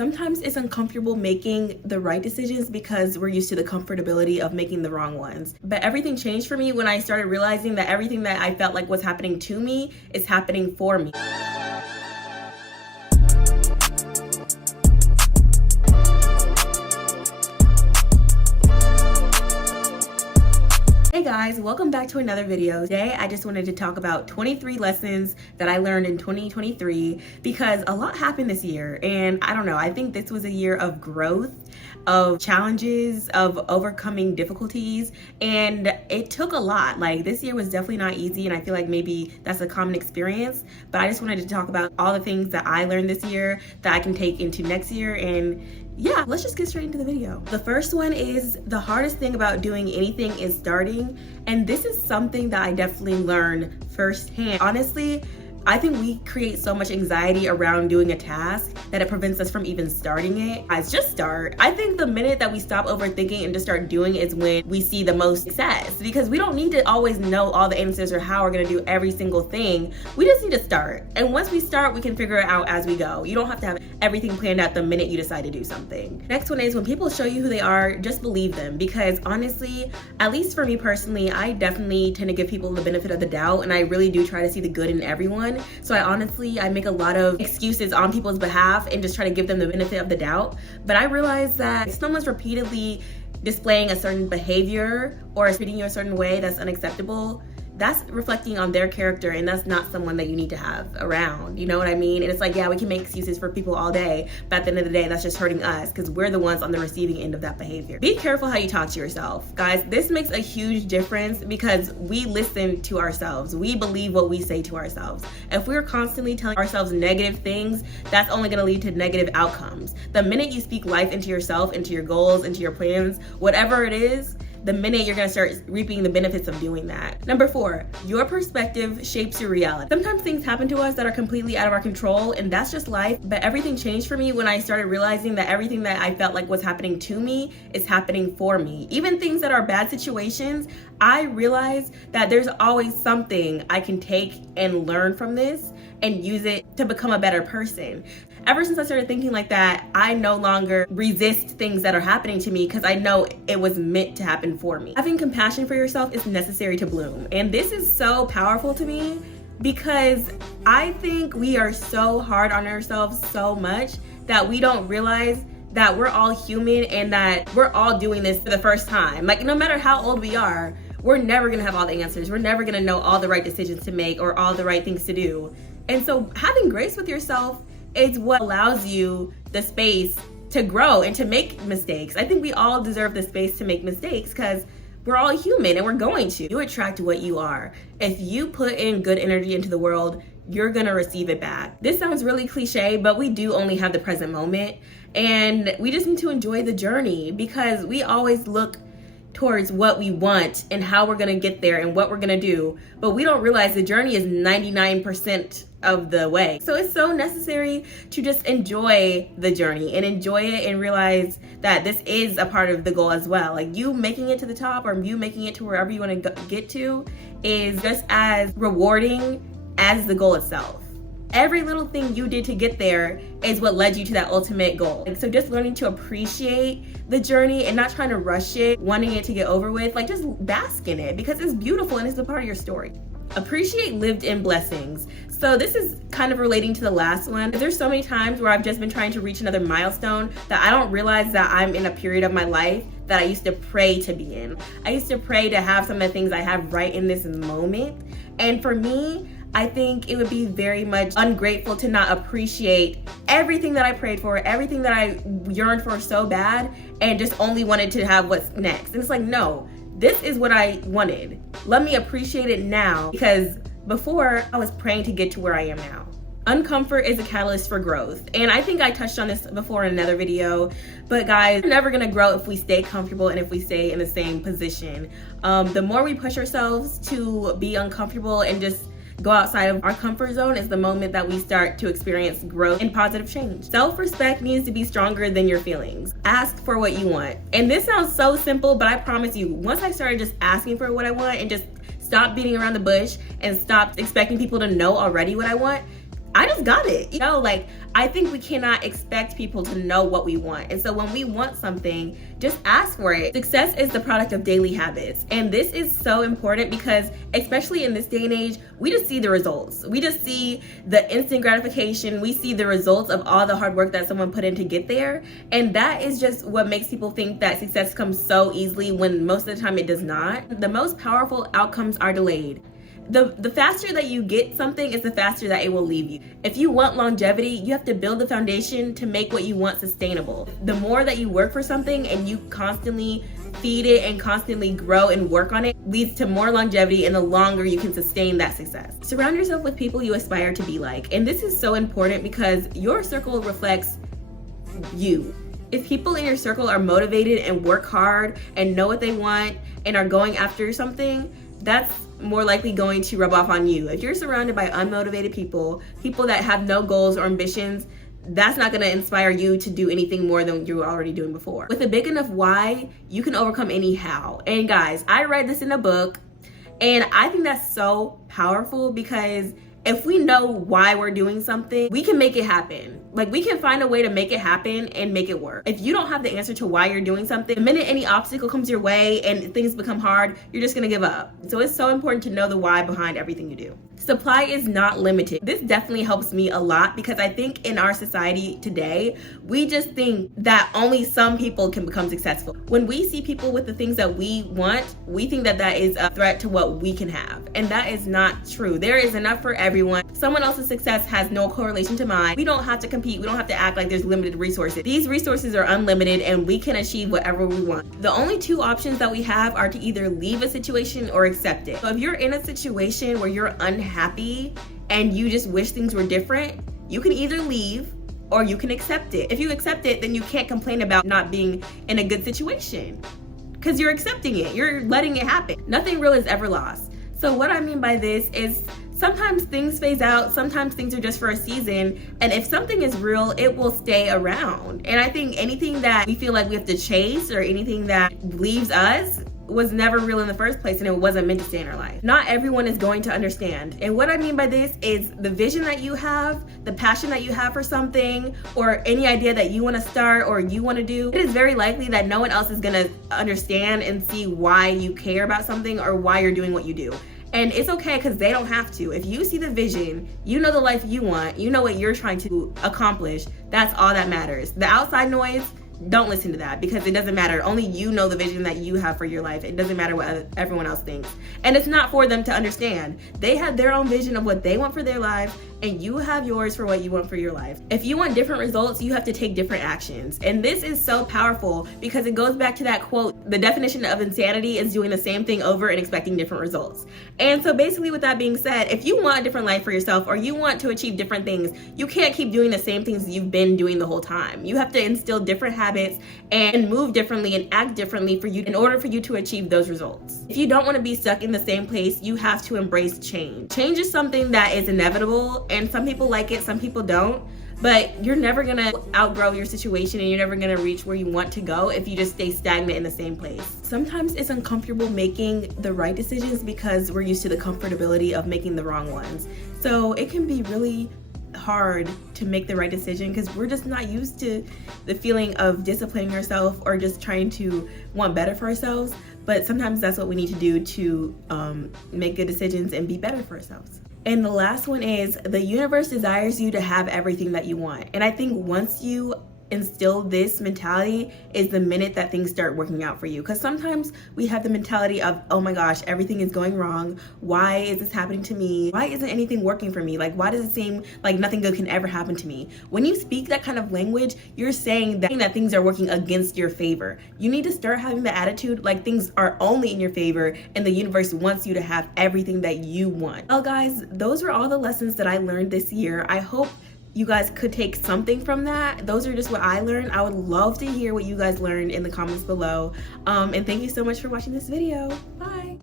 Sometimes it's uncomfortable making the right decisions because we're used to the comfortability of making the wrong ones. But everything changed for me when I started realizing that everything that I felt like was happening to me is happening for me. Hey guys, welcome back to another video. Today I just wanted to talk about 23 lessons that I learned in 2023 because a lot happened this year, and I don't know, I think this was a year of growth, of challenges, of overcoming difficulties, and it took a lot. Like, this year was definitely not easy, and I feel like maybe that's a common experience, but I just wanted to talk about all the things that I learned this year that I can take into next year. And yeah, let's just get straight into the video. The first one is the hardest thing about doing anything is starting. And this is something that I definitely learned firsthand. Honestly, I think we create so much anxiety around doing a task that it prevents us from even starting it. Guys, just start. I think the minute that we stop overthinking and just start doing is when we see the most success, because we don't need to always know all the answers or how we're gonna do every single thing. We just need to start. And once we start, we can figure it out as we go. You don't have to have everything planned out the minute you decide to do something. Next one is when people show you who they are, just believe them. Because honestly, at least for me personally, I definitely tend to give people the benefit of the doubt, and I really do try to see the good in everyone. So I make a lot of excuses on people's behalf and just try to give them the benefit of the doubt. But I realize that if someone's repeatedly displaying a certain behavior or treating you a certain way that's unacceptable, that's reflecting on their character, and that's not someone that you need to have around. You know what I mean? And it's like, yeah, we can make excuses for people all day, but at the end of the day, that's just hurting us because we're the ones on the receiving end of that behavior. Be careful how you talk to yourself. Guys, this makes a huge difference because we listen to ourselves. We believe what we say to ourselves. If we're constantly telling ourselves negative things, that's only gonna lead to negative outcomes. The minute you speak life into yourself, into your goals, into your plans, whatever it is, the minute you're gonna start reaping the benefits of doing that. Number 4, your perspective shapes your reality. Sometimes things happen to us that are completely out of our control, and that's just life. But everything changed for me when I started realizing that everything that I felt like was happening to me is happening for me. Even things that are bad situations, I realized that there's always something I can take and learn from this and use it to become a better person. Ever since I started thinking like that, I no longer resist things that are happening to me because I know it was meant to happen for me. Having compassion for yourself is necessary to bloom. And this is so powerful to me because I think we are so hard on ourselves so much that we don't realize that we're all human and that we're all doing this for the first time. Like, no matter how old we are, we're never gonna have all the answers. We're never gonna know all the right decisions to make or all the right things to do. And so having grace with yourself is what allows you the space to grow and to make mistakes. I think we all deserve the space to make mistakes because we're all human and we're going to. You attract what you are. If you put in good energy into the world, you're gonna receive it back. This sounds really cliche, but we do only have the present moment, and we just need to enjoy the journey because we always look towards what we want and how we're gonna get there and what we're gonna do, but we don't realize the journey is 99% of the way. So it's so necessary to just enjoy the journey and enjoy it and realize that this is a part of the goal as well. Like, you making it to the top or you making it to wherever you want to get to is just as rewarding as the goal itself. Every little thing you did to get there is what led you to that ultimate goal. So just learning to appreciate the journey and not trying to rush it, wanting it to get over with, like, just bask in it because it's beautiful and it's a part of your story. Appreciate lived in blessings. So this is kind of relating to the last one. There's so many times where I've just been trying to reach another milestone that I don't realize that I'm in a period of my life that I used to pray to be in. I used to pray to have some of the things I have right in this moment. And for me, I think it would be very much ungrateful to not appreciate everything that I prayed for, everything that I yearned for so bad, and just only wanted to have what's next. And it's like, no, this is what I wanted. Let me appreciate it now, because before I was praying to get to where I am now. Uncomfort is a catalyst for growth. And I think I touched on this before in another video, but guys, we're never gonna grow if we stay comfortable and if we stay in the same position. The more we push ourselves to be uncomfortable and just go outside of our comfort zone is the moment that we start to experience growth and positive change. Self-respect needs to be stronger than your feelings. Ask for what you want. And this sounds so simple, but I promise you, once I started just asking for what I want and just stop beating around the bush and stop expecting people to know already what I want, I just got it. Like, I think we cannot expect people to know what we want. And so when we want something, just ask for it. Success is the product of daily habits. And this is so important because, especially in this day and age, we just see the results. We just see the instant gratification. We see the results of all the hard work that someone put in to get there. And that is just what makes people think that success comes so easily when most of the time it does not. The most powerful outcomes are delayed. The faster that you get something is the faster that it will leave you. If you want longevity, you have to build the foundation to make what you want sustainable. The more that you work for something and you constantly feed it and constantly grow and work on it leads to more longevity, and the longer you can sustain that success. Surround yourself with people you aspire to be like. And this is so important because your circle reflects you. If people in your circle are motivated and work hard and know what they want and are going after something, that's more likely going to rub off on you. If you're surrounded by unmotivated people that have no goals or ambitions, that's not going to inspire you to do anything more than you were already doing before. With a big enough why, you can overcome any how. And guys, I read this in a book, and I think that's so powerful because if we know why we're doing something, we can make it happen. Like, we can find a way to make it happen and make it work. If you don't have the answer to why you're doing something, the minute any obstacle comes your way and things become hard, you're just gonna give up. So it's so important to know the why behind everything you do. Supply is not limited. This definitely helps me a lot because I think in our society today, we just think that only some people can become successful. When we see people with the things that we want, we think that that is a threat to what we can have. And that is not true. There is enough for everyone. Someone else's success has no correlation to mine. We don't have to compete. We don't have to act like there's limited resources. These resources are unlimited and we can achieve whatever we want. The only two options that we have are to either leave a situation or accept it. So if you're in a situation where you're unhappy and you just wish things were different, you can either leave or you can accept it. If you accept it, then you can't complain about not being in a good situation because you're accepting it. You're letting it happen. Nothing real is ever lost. So what I mean by this is sometimes things phase out, sometimes things are just for a season, and if something is real, it will stay around. And I think anything that we feel like we have to chase or anything that leaves us was never real in the first place, and it wasn't meant to stay in our life. Not everyone is going to understand. And what I mean by this is the vision that you have, the passion that you have for something, or any idea that you want to start or you want to do, it is very likely that no one else is going to understand and see why you care about something or why you're doing what you do. And it's okay because they don't have to. If you see the vision, you know the life you want, you know what you're trying to accomplish, that's all that matters. The outside noise, don't listen to that because it doesn't matter. Only you know the vision that you have for your life. It doesn't matter what everyone else thinks. And it's not for them to understand. They have their own vision of what they want for their lives, and you have yours for what you want for your life. If you want different results, you have to take different actions. And this is so powerful because it goes back to that quote, the definition of insanity is doing the same thing over and expecting different results. And so basically with that being said, if you want a different life for yourself or you want to achieve different things, you can't keep doing the same things you've been doing the whole time. You have to instill different habits and move differently and act differently for you in order for you to achieve those results. If you don't want to be stuck in the same place, you have to embrace change. Change is something that is inevitable, and some people like it, some people don't, but you're never gonna outgrow your situation and you're never gonna reach where you want to go if you just stay stagnant in the same place. Sometimes it's uncomfortable making the right decisions because we're used to the comfortability of making the wrong ones. So it can be really hard to make the right decision because we're just not used to the feeling of disciplining ourselves or just trying to want better for ourselves. But sometimes that's what we need to do to make good decisions and be better for ourselves. And the last one is the universe desires you to have everything that you want. And I think once you instill this mentality is the minute that things start working out for you. Because sometimes we have the mentality of, oh my gosh, everything is going wrong. Why is this happening to me? Why isn't anything working for me? Like, why does it seem like nothing good can ever happen to me? When you speak that kind of language, you're saying that things are working against your favor. You need to start having the attitude like things are only in your favor and the universe wants you to have everything that you want. Well, guys, those were all the lessons that I learned this year. I hope you guys could take something from that. Those are just what I learned. I would love to hear what you guys learned in the comments below. And thank you so much for watching this video. Bye.